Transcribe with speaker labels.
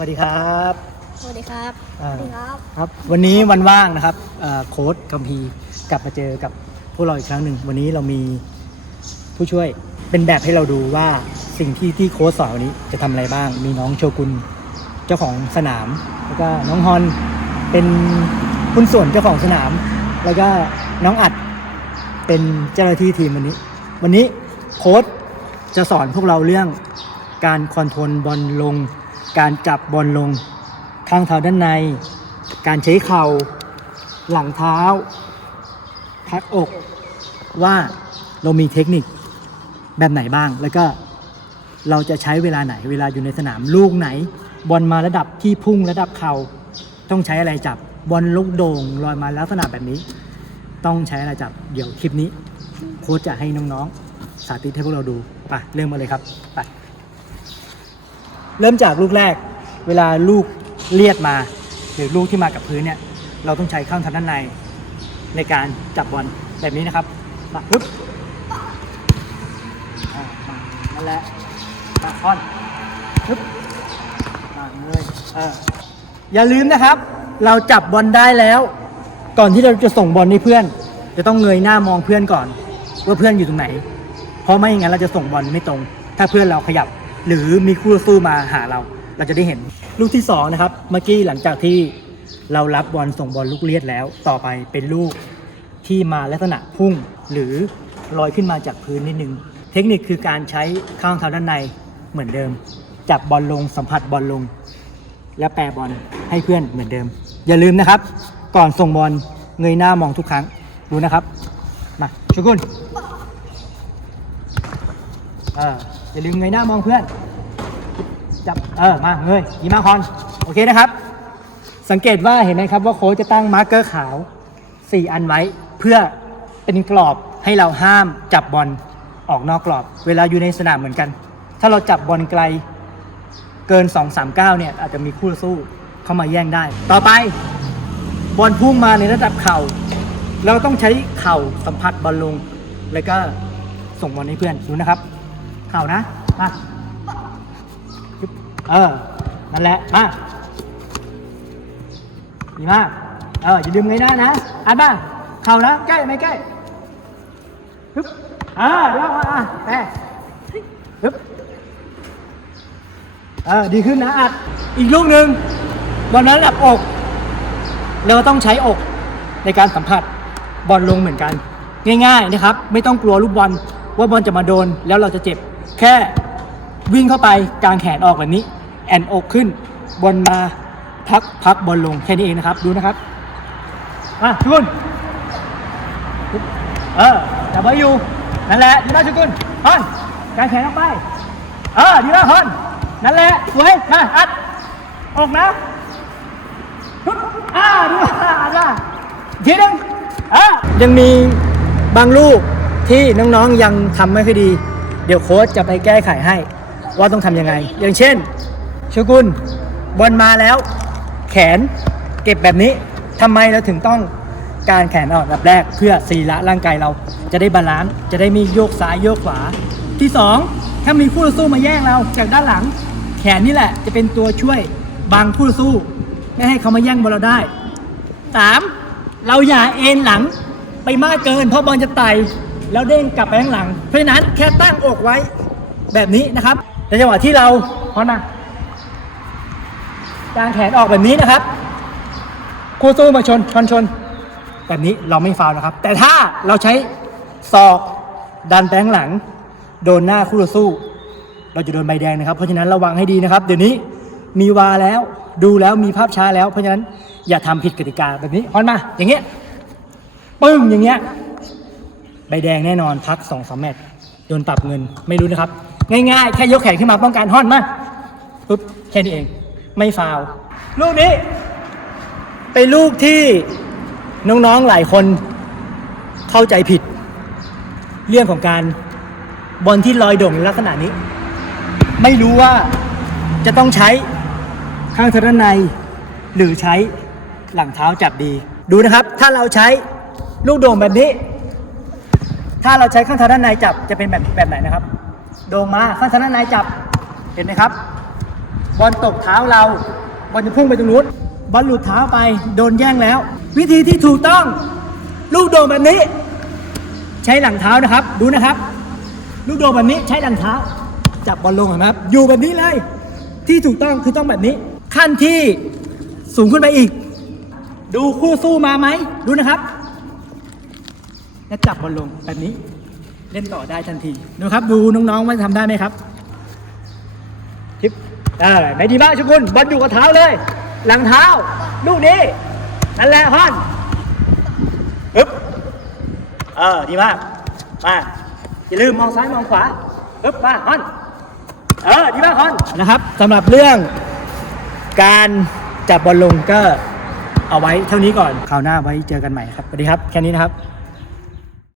Speaker 1: วัสดีครับ
Speaker 2: สวัสดีครับ
Speaker 1: อ่า
Speaker 2: สวัสดีครับ
Speaker 1: ครับ วันนี้วันว่างนะครับเอ่อโค้ดคัมพีร์กลับมาเจอกับพวกเราอีกครั้งหนึ่ง วันนี้เรามีผู้ช่วยเป็นแบบให้เราดูว่าสิ่งที่ที่โค้ดสอนวันนี้จะทำอะไรบ้าง มีน้องโชกุนเจ้าของสนาม แล้วก็น้องฮอนเป็นหุ้นส่วนเจ้าของสนาม แล้วก็น้องอัดเป็นเจ้าหน้าที่ทีมวันนี้ วันนี้โค้ดจะสอนพวกเราเรื่องการคอนโทรลบอลลง การจับบอลลง ข้างเท้าด้านใน การใช้เข่า หลังเท้า พักอก ว่าเรามีเทคนิคแบบไหนบ้าง แล้วก็เราจะใช้เวลาไหน เวลาอยู่ในสนามลูกไหน บอลมาระดับที่พุ่งระดับเข่าต้องใช้อะไรจับบอลลูกโด่งลอยมาลักษณะแบบนี้ ต้องใช้อะไรจับเดี๋ยวคลิปนี้ โค้ชจะให้น้องๆ สาธิตให้พวกเราดูไปเริ่มมาเลยครับไป เริ่มจากลูกแรก เวลาลูกเลียดมา หรือลูกที่มากับพื้นเนี่ย เราต้องใช้ข้างทางด้านในในการจับบอลแบบนี้นะครับมาปึ๊บอ่ามานั่นแหละมาคอนปึ๊บมาเลยเอออย่าลืมนะครับ เราจับบอลได้แล้ว ก่อนที่เราจะส่งบอลให้เพื่อน จะต้องเงยหน้ามองเพื่อนก่อน ว่าเพื่อนอยู่ตรงไหน เพราะไม่อย่างนั้นเราจะส่งบอลไม่ตรง ถ้าเพื่อนเราขยับ หรือมีคู่สู้มาหาเรา เราจะได้เห็นลูกที่สองนะครับเมื่อกี้หลังจากที่เรารับบอลส่งบอลลูกเลียดแล้ว ต่อไปเป็นลูกที่มาลักษณะพุ่ง หรือลอยขึ้นมาจากพื้นนิดนึง เทคนิคคือการใช้ข้างเท้าด้านในเหมือนเดิม จับบอลลงสัมผัสบอลลง และแปรบอลให้เพื่อนเหมือนเดิม อย่าลืมนะครับ ก่อนส่งบอลเงยหน้ามองทุกครั้งดูนะครับ มาชุกุนเออ อย่าลืมเงยหน้ามองเพื่อน จับ เออ มาเงยยีมาคอน โอเคนะครับ สังเกตว่าเห็นไหมครับว่าโค้ชจะตั้งมาร์กเกอร์ขาว 4 อันไว้ เพื่อเป็นกรอบให้เราห้ามจับบอลออกนอกกรอบ เวลาอยู่ในสนามเหมือนกัน ถ้าเราจับบอลไกลเกิน 2 3 9 เนี่ย อาจจะมีคู่สู้เข้ามาแย่งได้ ต่อไปบอลพุ่งมาในระดับเข่า เราต้องใช้เข่าสัมผัสบอลลง แล้วก็ส่งบอลให้เพื่อนดูนะครับ เข่านะ มายึบเออ นั่นแหละ มา ดีมาก เออ อย่าลืมไงหน้านะ อัดมาเข่านะ ใกล้ไม่ใกล้ฮึบอ่าเดี๋ยวมาอะแปะฮึบเออ ดีขึ้นนะ อัด อีกลูกหนึ่งบอลนั้นระดับอก เราต้องใช้อกในการสัมผัสบอลลงเหมือนกัน ง่าย ๆนะครับ ไม่ต้องกลัวลูกบอลว่าบอลจะมาโดนแล้วเราจะเจ็บ แค่วิ่งเข้าไปกางแขนออกแบบนี้ แอนอกขึ้นบอลมาพักพักบอลลงแค่นี้เองนะครับ ดูนะครับมาชุกุนเออจับไว้อยู่นั่นแหละดีมากชุกุนฮอนกางแขนออกไปเออดีมากฮอนนั่นแหละสวยมาอัดออกนะอ่าดูอ่าอ่าทีนึงอะยังมีบางลูกที่น้องๆยังทำไม่ค่อยดี เดี๋ยวโค้ชจะไปแก้ไขให้ ว่าต้องทำยังไง อย่างเช่นชกุลบอลมาแล้ว แขนเก็บแบบนี้ทำไมเราถึงต้องการแขนออกอันดับแรก เพื่อสีระร่างกายเราจะได้บาลานซ์จะได้มีโยกซ้ายโยกขวา ที่สองถ้ามีคู่ต่อสู้มาแย่งเราจากด้านหลัง แขนนี่แหละจะเป็นตัวช่วยบังคู่ต่อสู้ ไม่ให้เขามาแย่งบอลเราได้สามเราอย่าเอ็นหลังไปมากเกิน เพราะบอลจะไต่ แล้วเด้งกลับไปข้างหลัง เพราะฉะนั้นแค่ตั้งอกไว้แบบนี้นะครับ ในจังหวะที่เราพอนะกางแขนออกแบบนี้นะครับ คู่สู้มาชนชนชน แบบนี้เราไม่ฟาวนะครับ แต่ถ้าเราใช้ศอกดันแปข้างหลัง โดนหน้าคู่ต่อสู้ เราจะโดนใบแดงนะครับ เพราะฉะนั้นระวังให้ดีนะครับ เดี๋ยวนี้มีวาแล้วดูแล้วมีภาพช้าแล้ว เพราะฉะนั้นอย่าทำผิดกติกาแบบนี้ฮอนมา อย่างเงี้ยปึ้งอย่างเงี้ย ใบแดงแน่นอนพักสองสามแมตช์โดนปรับเงินไม่รู้นะครับ ง่ายๆ แค่ยกแขนขึ้นมาป้องกันฮอนมาปุ๊บแค่นี้เอง ไม่ฟาวลูกนี้ เป็นลูกที่น้องๆหลายคนเข้าใจผิด เรื่องของการบอลที่ลอยโด่งลักษณะนี้ ไม่รู้ว่าจะต้องใช้ข้างเท้าด้านใน หรือใช้หลังเท้าจับดี ดูนะครับ ถ้าเราใช้ลูกโด่งแบบนี้ ถ้าเราใช้ข้างเท้าด้านในจับจะเป็นแบบแบบไหนนะครับ โดงมาข้างเท้าด้านในจับเห็นไหมครับ บอลตกเท้าเราบอลจะพุ่งไปตรงนู้นบอลหลุดเท้าไปโดนแย่งแล้ว วิธีที่ถูกต้อง ลูกโดดแบบนี้ ใช้หลังเท้านะครับ ดูนะครับ ลูกโดดแบบนี้ใช้หลังเท้า จับบอลลงเห็นไหมครับ อยู่แบบนี้เลย ที่ถูกต้องคือต้องแบบนี้ ขั้นที่สูงขึ้นไปอีก ดูคู่สู้มาไหมดูนะครับ แล้วจับบอลลงแบบนี้ เล่นต่อได้ทันทีดูครับดูน้องๆว่าทำได้ไหมครับทิปเออไม่ดีมากชุกุลบอลอยู่กับเท้าเลย หลังเท้าลูกนี้นั่นแหละฮอนปึ๊บเออดีมากมาอย่าลืมมองซ้ายมองขวาปึ๊บมาฮอนเออดีมากฮอนนะครับสำหรับเรื่องการจับบอลลงก็เอาไว้เท่านี้ก่อนคราวหน้าไว้เจอกันใหม่ครับสวัสดีครับแค่นี้นะครับ